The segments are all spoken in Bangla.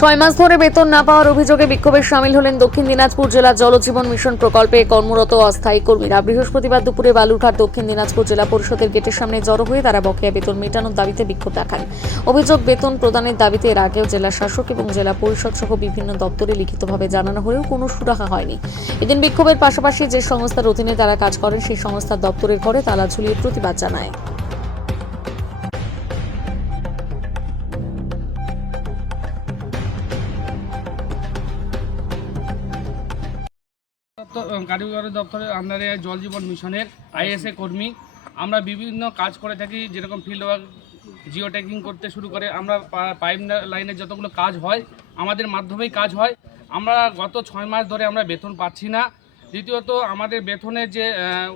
ছয় মাস ধরে বেতন না পাওয়ার অভিযোগে বিক্ষোভে সামিল হলেন দক্ষিণ দিনাজপুর জেলা জলজীবন মিশন প্রকল্পে কর্মরত অস্থায়ী কর্মীরা। বৃহস্পতিবার দুপুরে বালুরঘাট দক্ষিণ দিনাজপুর জেলা পরিষদের গেটের সামনে জড়ো হয়ে তারা বকেয়া বেতন মেটানোর দাবিতে বিক্ষোভ দেখান। অভিযোগ, বেতন প্রদানের দাবিতে এর আগেও জেলা শাসক এবং জেলা পরিষদ সহ বিভিন্ন দপ্তরে লিখিতভাবে জানানো হলেও কোনো সুরাহা হয়নি। এদিন বিক্ষোভের পাশাপাশি যে সংস্থার অধীনে তারা কাজ করেন সেই সংস্থার দপ্তরের ঘরে তালা ঝুলিয়ে প্রতিবাদ জানায়। কারিগরি দপ্তরের আন্ডারে জল জীবন মিশনের আইএসএ কর্মী। আমরা বিভিন্ন কাজ করে থাকি, যেরকম ফিল্ড ওয়ার্ক, জিও ট্যাগিং করতে শুরু করে আমরা পাইপ লাইনের যতগুলো কাজ হয় আমাদের মাধ্যমেই কাজ হয়। আমরা গত 6 মাস ধরে আমরা বেতন পাচ্ছি না। দ্বিতীয়ত আমাদের বেতনের যে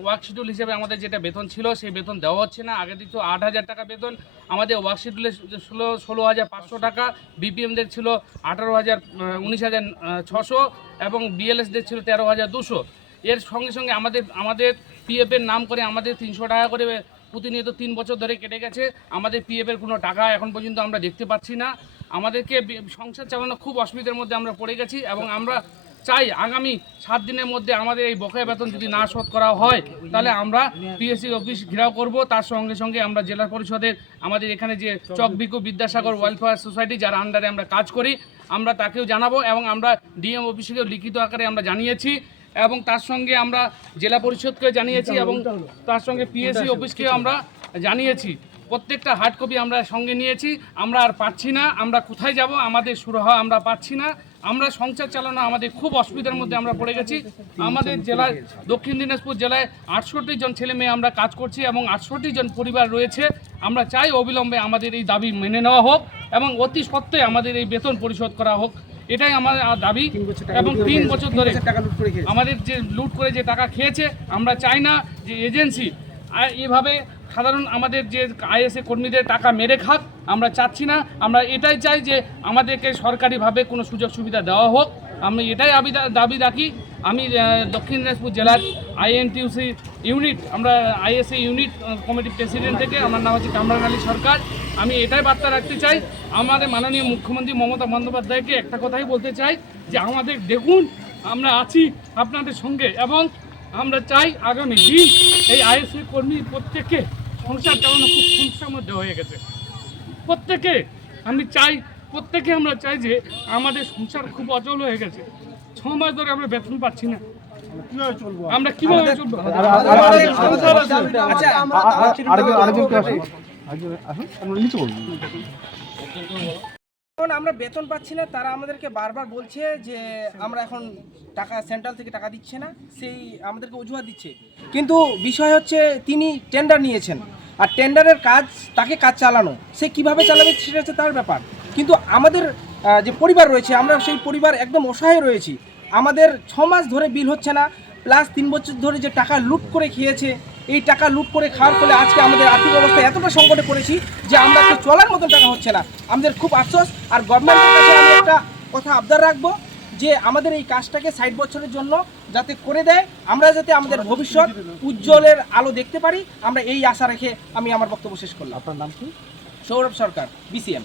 ওয়ার্ক শিডিউল হিসেবে আমাদের যেটা বেতন ছিল সেই বেতন দেওয়া হচ্ছে না। আগে দিত 8,000 টাকা বেতন, আমাদের ওয়ার্ক শিডিউলে ছিল 16,500 টাকা, বিপিএমদের ছিল 19,600 এবং বিএলএসদের ছিল 13,200। এর সঙ্গে সঙ্গে আমাদের পিএফের নাম করে আমাদের 300 টাকা করে প্রতিনিয়ত 3 বছর ধরে কেটে গেছে। আমাদের পিএফের কোনো টাকা এখন পর্যন্ত আমরা দেখতে পাচ্ছি না। আমাদেরকে সংসার চালানো খুব অসুবিধার মধ্যে আমরা পড়ে গেছি এবং আমরা চাই আগামী 7 দিনের মধ্যে আমাদের এই বকেয়া বেতন যদি না শোধ করা হয় তাহলে আমরা পিএসসি অফিস ঘেরাও করব। তার সঙ্গে সঙ্গে আমরা জেলা পরিষদের আমাদের এখানে যে চকভিকু বিদ্যাসাগর ওয়েলফেয়ার সোসাইটি যার আন্ডারে আমরা কাজ করি আমরা তাকেও জানাবো এবং আমরা ডিএম অফিসকেও লিখিত আকারে আমরা জানিয়েছি এবং তার সঙ্গে আমরা জেলা পরিষদকে জানিয়েছি এবং তার সঙ্গে পিএসসি অফিসকেও আমরা জানিয়েছি। প্রত্যেকটা হার্ড কপি আমরা সঙ্গে নিয়েছি। আমরা আর পাচ্ছি না, আমরা কোথায় যাব, আমাদের সুরাহা আমরা পাচ্ছি না। আমরা সংসার চালানো আমাদের খুব অসুবিধার মধ্যে আমরা পড়ে গেছি। আমাদের জেলায় দক্ষিণ দিনাজপুর জেলায় 68 জন ছেলে মেয়ে আমরা কাজ করছি এবং 68 জন পরিবার রয়েছে। আমরা চাই অবিলম্বে আমাদের এই দাবি মেনে নেওয়া হোক এবং অতি সত্ত্বরে আমাদের এই বেতন পরিশোধ করা হোক, এটাই আমার দাবি। এবং 3 বছর ধরে আমাদের যে লুট করে যে টাকা খেয়েছে, আমরা চাই না যে এজেন্সি এভাবে সাধারণ আমাদের যে আইএসএ কর্মীদের টাকা মেরে খাক, আমরা চাচ্ছি না। আমরা এটাই চাই যে আমাদেরকে সরকারিভাবে কোনো সুযোগ সুবিধা দেওয়া হোক। আমি এটাই দাবি রাখি। আমি দক্ষিণ দিনাজপুর জেলার আইএনটিউসি ইউনিট, আমরা আইএসএ ইউনিট কমিটির প্রেসিডেন্ট থেকে, আমার নাম হচ্ছে কামরান আলী সরকার। আমি এটাই বার্তা রাখতে চাই আমাদের মাননীয় মুখ্যমন্ত্রী মমতা বন্দ্যোপাধ্যায়কে, একটা কথাই বলতে চাই যে আমাদের দেখুন আমরা আছি আপনাদের সঙ্গে এবং আমরা চাই আগামী দিন এই আইএসএ কর্মী প্রত্যেকে সংসার চালানো খুব সমস্যার মধ্যে হয়ে গেছে। প্রত্যেকে আমরা চাই যে আমাদের সংসার খুব অচল হয়ে গেছে। 6 মাস ধরে আমরা বেতন পাচ্ছি না, আমরা কিভাবে চলবো? আমরা বেতন পাচ্ছি না, তারা আমাদেরকে বারবার বলছে যে আমরা এখন টাকা সেন্ট্রাল থেকে টাকা দিচ্ছে না, সেই আমাদেরকে অজুহাত দিচ্ছে। কিন্তু বিষয় হচ্ছে তিনি টেন্ডার নিয়েছেন আর টেন্ডারের কাজ, তাকে কাজ চালানো, সে কিভাবে চালাবে সেটা হচ্ছে তার ব্যাপার। কিন্তু আমাদের যে পরিবার রয়েছে, আমরা সেই পরিবার একদম অসহায় রয়েছি। আমাদের 6 মাস ধরে বিল হচ্ছে না, প্লাস 3 বছর ধরে যে টাকা লুট করে খেয়েছে, এই টাকা লুট করে খাওয়ার ফলে আজকে আমাদের আর্থিক অবস্থা এতটা সংকটে পড়েছি যে আমরা একটু চলার মতো টাকা হচ্ছে না। আমাদের খুব আফসোস। আর গভর্নমেন্টের কাছে আমি একটা কথা আবদার রাখবো যে আমাদের এই কাজটাকে 60 বছরের জন্য যাতে করে দেয়, আমরা যাতে আমাদের ভবিষ্যৎ উজ্জ্বলের আলো দেখতে পারি, আমরা এই আশা রেখে আমি আমার বক্তব্য শেষ করলাম। আপনার নাম কি? সৌরভ সরকার, বিসিএম।